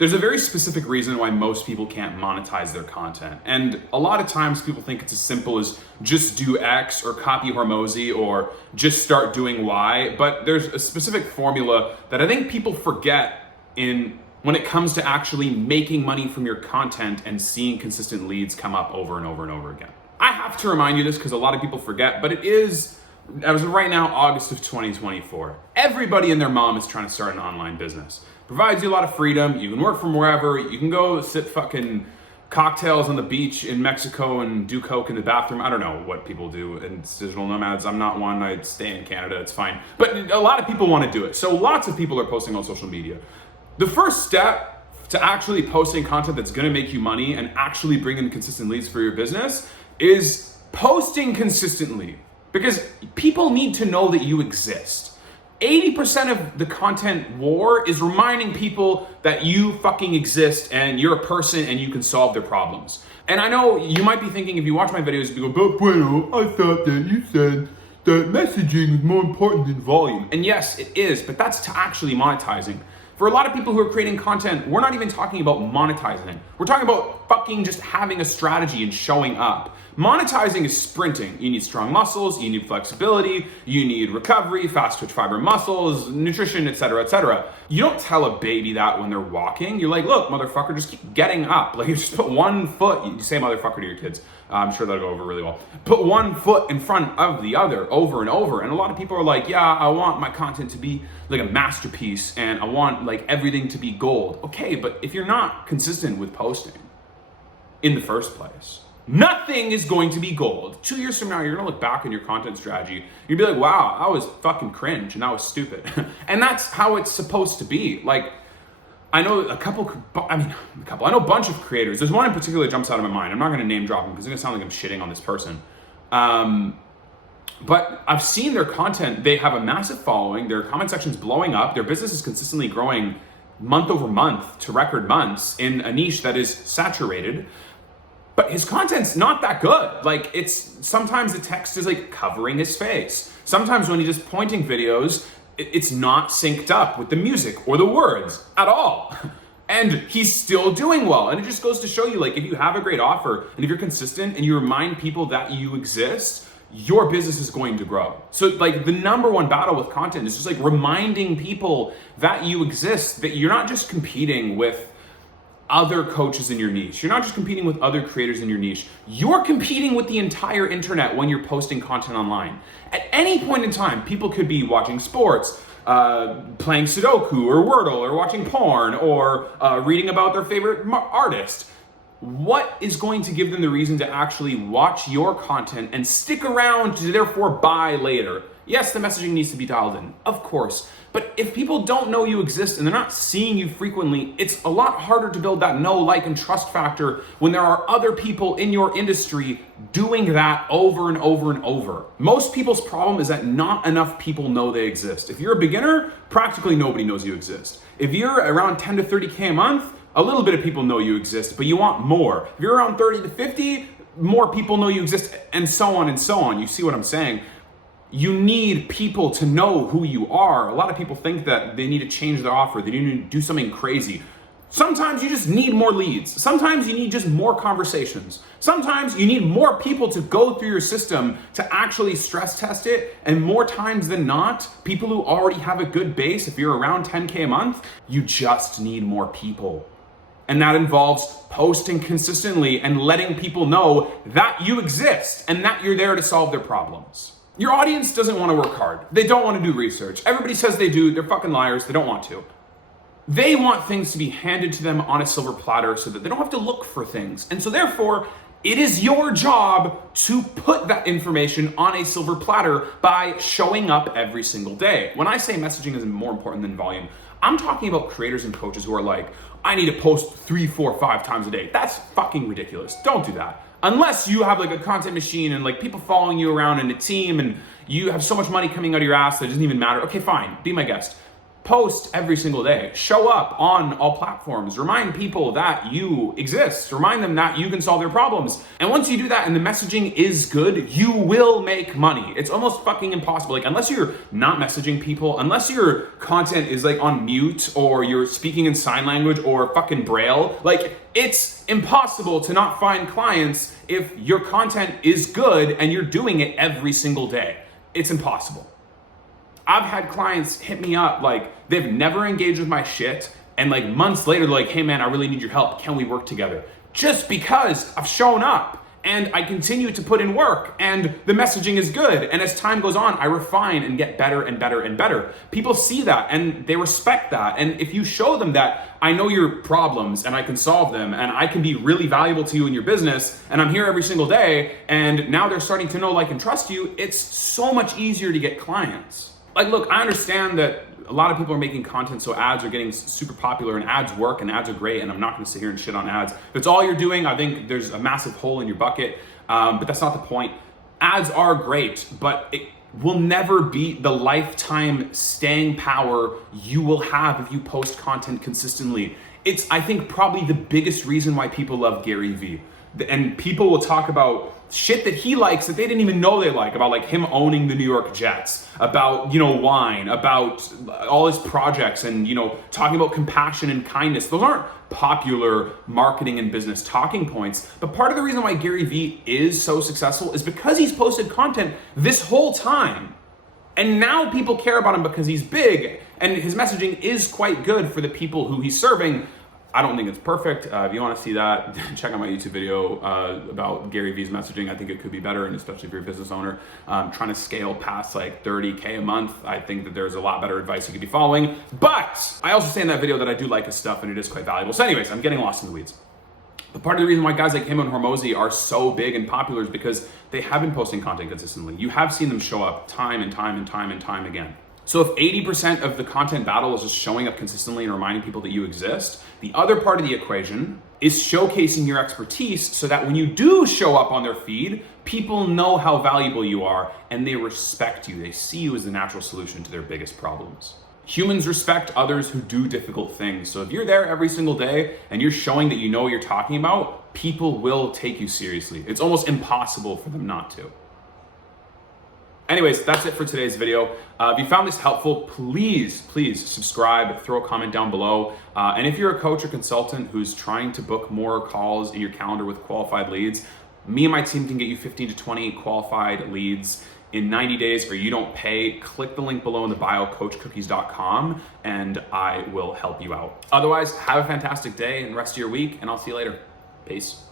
There's a very specific reason why most people can't monetize their content. And a lot of times people think it's as simple as just do X or copy Hormozi or just start doing Y. But there's a specific formula that I think people forget when it comes to actually making money from your content and seeing consistent leads come up over and over and over again. I have to remind you this because a lot of people forget, but it is, as of right now, August of 2024. Everybody and their mom is trying to start an online business. Provides you a lot of freedom. You can work from wherever. You can go sip fucking cocktails on the beach in Mexico and do coke in the bathroom. I don't know what people do in digital nomads. I'm not one. I stay in Canada. It's fine. But a lot of people want to do it. So lots of people are posting on social media. The first step to actually posting content that's going to make you money and actually bring in consistent leads for your business is posting consistently, because people need to know that you exist. 80% of the content war is reminding people that you fucking exist and you're a person and you can solve their problems. And I know you might be thinking, if you watch my videos, you go, but bueno, I thought that you said that messaging is more important than volume. And yes, it is, but that's to actually monetizing. For a lot of people who are creating content, we're not even talking about monetizing. We're talking about fucking just having a strategy and showing up. Monetizing is sprinting. You need strong muscles, you need flexibility, you need recovery, fast twitch fiber muscles, nutrition, etc., etc. You don't tell a baby that when they're walking. You're like, look, motherfucker, just keep getting up. Like, you just put one foot, you say motherfucker to your kids. I'm sure that'll go over really well. Put one foot in front of the other over and over. And a lot of people are like, yeah, I want my content to be like a masterpiece and I want like everything to be gold. Okay, but if you're not consistent with posting in the first place, nothing is going to be gold. 2 years from now, you're gonna look back on your content strategy. You'll be like, wow, I was fucking cringe and that was stupid. And that's how it's supposed to be. Like, I know I know a bunch of creators. There's one in particular that jumps out of my mind. I'm not gonna name drop him because it's gonna sound like I'm shitting on this person. But I've seen their content. They have a massive following. Their comment section's blowing up. Their business is consistently growing month over month to record months in a niche that is saturated. But his content's not that good. Like, sometimes the text is like covering his face. Sometimes when he's just pointing videos, it's not synced up with the music or the words at all. And he's still doing well. And it just goes to show you, like, if you have a great offer and if you're consistent and you remind people that you exist, your business is going to grow. So like the number one battle with content is just like reminding people that you exist, that you're not just competing with other coaches in your niche. You're not just competing with other creators in your niche. You're competing with the entire internet when you're posting content online. At any point in time, people could be watching sports, playing Sudoku or Wordle or watching porn or reading about their favorite artist. What is going to give them the reason to actually watch your content and stick around to therefore buy later? Yes, the messaging needs to be dialed in, of course. But if people don't know you exist and they're not seeing you frequently, it's a lot harder to build that know, like, and trust factor when there are other people in your industry doing that over and over and over. Most people's problem is that not enough people know they exist. If you're a beginner, practically nobody knows you exist. If you're around 10 to 30K a month, a little bit of people know you exist, but you want more. If you're around 30 to 50, more people know you exist, and so on and so on. You see what I'm saying? You need people to know who you are. A lot of people think that they need to change their offer. They need to do something crazy. Sometimes you just need more leads. Sometimes you need just more conversations. Sometimes you need more people to go through your system to actually stress test it. And more times than not, people who already have a good base, if you're around 10K a month, you just need more people. And that involves posting consistently and letting people know that you exist and that you're there to solve their problems. Your audience doesn't want to work hard. They don't want to do research. Everybody says they do. They're fucking liars. They don't want to. They want things to be handed to them on a silver platter so that they don't have to look for things. And so therefore, it is your job to put that information on a silver platter by showing up every single day. When I say messaging is more important than volume, I'm talking about creators and coaches who are like, I need to post 3, 4, 5 times a day. That's fucking ridiculous. Don't do that. Unless you have like a content machine and like people following you around in a team and you have so much money coming out of your ass that it doesn't even matter. Okay, fine, be my guest. Post every single day. Show up on all platforms. Remind people that you exist. Remind them that you can solve their problems. And once you do that and the messaging is good, you will make money. It's almost fucking impossible. Like, unless you're not messaging people, unless your content is like on mute or you're speaking in sign language or fucking braille, like, it's impossible to not find clients if your content is good and you're doing it every single day. It's impossible. I've had clients hit me up, like, they've never engaged with my shit, and like months later, they're like, hey man, I really need your help. Can we work together? Just because I've shown up and I continue to put in work and the messaging is good. And as time goes on, I refine and get better and better and better. People see that and they respect that. And if you show them that I know your problems and I can solve them and I can be really valuable to you in your business and I'm here every single day, and now they're starting to know, like, and trust you, it's so much easier to get clients. Like, look, I understand that a lot of people are making content, so ads are getting super popular and ads work and ads are great, and I'm not gonna sit here and shit on ads. If it's all you're doing, I think there's a massive hole in your bucket, but that's not the point. Ads are great, but it will never be the lifetime staying power you will have if you post content consistently. It's, I think, probably the biggest reason why people love Gary Vee. And people will talk about shit that he likes that they didn't even know they like, about like him owning the New York Jets, about, you know, wine, about all his projects, and, you know, talking about compassion and kindness. Those aren't popular marketing and business talking points. But part of the reason why Gary Vee is so successful is because he's posted content this whole time. And now people care about him because he's big and his messaging is quite good for the people who he's serving. I don't think it's perfect. If you want to see that, check out my YouTube video about Gary Vee's messaging. I think it could be better, and especially if you're a business owner trying to scale past like 30K a month, I think that there's a lot better advice you could be following. But I also say in that video that I do like his stuff and it is quite valuable. So anyways, I'm getting lost in the weeds. But part of the reason why guys like him and Hormozi are so big and popular is because they have been posting content consistently. You have seen them show up time and time and time and time again. So if 80% of the content battle is just showing up consistently and reminding people that you exist, the other part of the equation is showcasing your expertise so that when you do show up on their feed, people know how valuable you are and they respect you. They see you as the natural solution to their biggest problems. Humans respect others who do difficult things. So if you're there every single day and you're showing that you know what you're talking about, people will take you seriously. It's almost impossible for them not to. Anyways, that's it for today's video. If you found this helpful, please subscribe, throw a comment down below. And if you're a coach or consultant who's trying to book more calls in your calendar with qualified leads, me and my team can get you 15 to 20 qualified leads in 90 days, or you don't pay. Click the link below in the bio, coachcookies.com, and I will help you out. Otherwise, have a fantastic day and rest of your week, and I'll see you later. Peace.